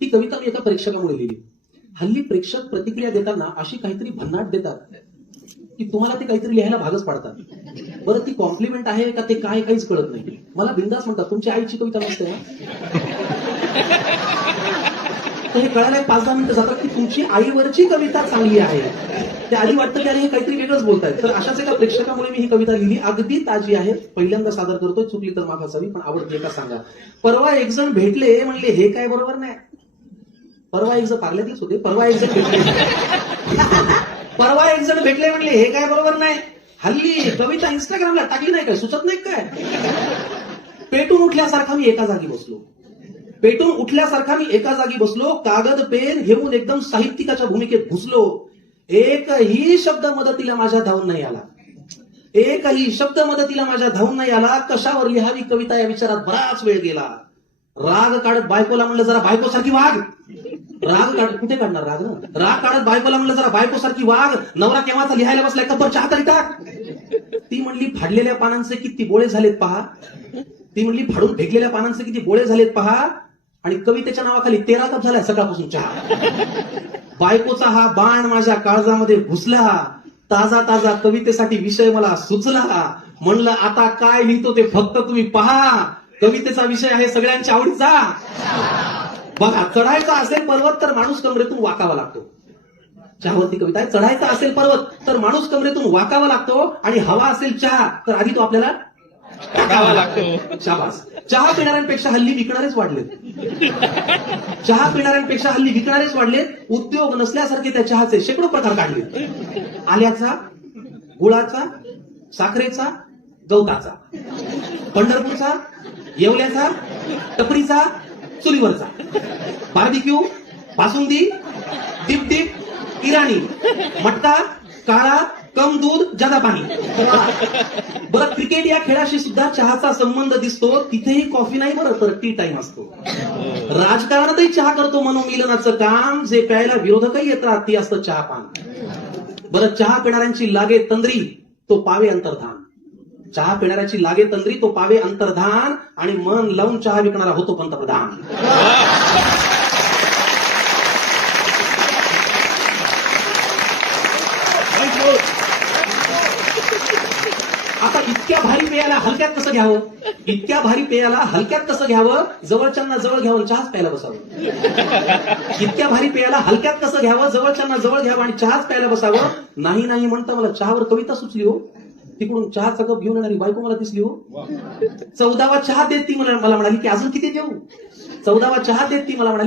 ती कविता मी एका प्रेक्षकामुळे लिहिली. हल्ली प्रेक्षक प्रतिक्रिया देताना अशी काहीतरी भन्नाट देतात की तुम्हाला ते काहीतरी लिहायला भागच पाडतात. बरं ती कॉम्प्लिमेंट आहे का ते काय काहीच कळत नाही. मला बिंदास म्हणतात तुमची आईची कविता नसते ना तर हे कळायला पाच दहा मिनिटं जातात की तुमची आईवरची कविता चांगली आहे. ते आधी वाटतं की अरे हे काहीतरी वेगळंच बोलतायत. तर अशाच एका प्रेक्षकामुळे मी ही कविता लिहिली. अगदी ताजी आहे. पहिल्यांदा सादर करतोय चुकली तर माफ असावी पण आवडते का सांगा. परवा एक जण भेटले म्हणले हे काय बरोबर नाही. परवा एक जण पार्ल्यातलेच होते परवा एक जण भेटले. परवा एक जण भेटले म्हणले हे काय बरोबर नाही. हल्ली कविता इंस्टाग्रामला टाकली नाही काय सुचत नाही काय? पेटून उठल्यासारखा मी एका जागी बसलो. पेटून उठल्यासारखा मी एका जागी बसलो कागद पेन घेऊन एकदम साहित्यिकाच्या भूमिकेत घुसलो. एकही शब्द मदतीला माझ्या धावून नाही आला. एकही शब्द मदतीला माझ्या धावून नाही आला. कशावर लिहावी कविता या विचारात बराच वेळ गेला. राग काढत बायकोला म्हणलं जरा बायको सारखी वाघ राग काढ कुठे काढणार राग ना? राग काढत बायकोला म्हणलं जरा बायको सारखी वाघ नवरा केव्हाचा लिहायला बसलाय कपर चहा तरी टाक. ती म्हणली फाडलेल्या पानांचे किती बोळे झालेत पहा. ती म्हणली फाडून फेकलेल्या पानांचे किती बोळे झालेत पहा. आणि कवितेच्या नावाखाली तेरा कप झालाय सकाळपासून चहा. बायकोचा हा बाण माझ्या काळजामध्ये घुसला. ताजा ताजा कवितेसाठी विषय मला सुचला. म्हणलं आता काय लिहितो ते फक्त तुम्ही पहा. कवितेचा विषय आहे सगळ्यांच्या आवडीचा. बघा चढायचा असेल पर्वत तर माणूस कमरेतून वाकावा लागतो. चहावरती कविता आहे चढायचा असेल पर्वत तर माणूस कमरेतून वाकावा लागतो आणि हवा असेल चहा तर आधी तो आपल्याला टाकावा लागतो. शाबास. चहा पिणाऱ्यांपेक्षा हल्ली विकणारेच वाढलेत. चहा पिणाऱ्यांपेक्षा हल्ली विकणारेच वाढलेत. उद्योग नसल्यासारखे त्या चहाचे शेकडो प्रकार काढले. आल्याचा गुळाचा साखरेचा गवताचा. पंढरपूरचा येवल्याचा टपरीचा चुलीवरचा. Barbecue basundi dip dip Irani matka काळा कम दूध जादा पाणी. बरं क्रिकेट या खेळाशी सुद्धा चहाचा संबंध दिसतो तिथेही कॉफी नाही बरं तर टी टाइम असतो. राजकारणातही चहा करतो मनोमिलनाचं काम जे प्यायला विरोधकही येतात ती असतं चहा पान बरं चहा पिणाऱ्यांची लागे तंद्री तो पावे अंतर्धान. चहा पिणाऱ्याची लागे तंद्री तो पावे अंतर्धान आणि मन लावून चहा विकणारा होतो पंतप्रधान. आता इतक्या भारी पेयाला हलक्यात कसं घ्यावं? इतक्या भारी पेयाला हलक्यात कसं घ्यावं? जवळच्यांना जवळ घ्यावं चहाच प्यायला बसावं. इतक्या भारी पेयाला हलक्यात कसं घ्यावं? जवळच्यांना जवळ घ्यावं आणि चहाच प्यायला बसावं? नाही नाही म्हणता मला चहावर कविता सुचली हो. तिकडून चहाचा कप घेऊन येणारी बायको मला दिसली हो. चौदावा चहा देत ती मला म्हणाली की अजून किती देऊ? चौदावा चहा देत ती मला म्हणाली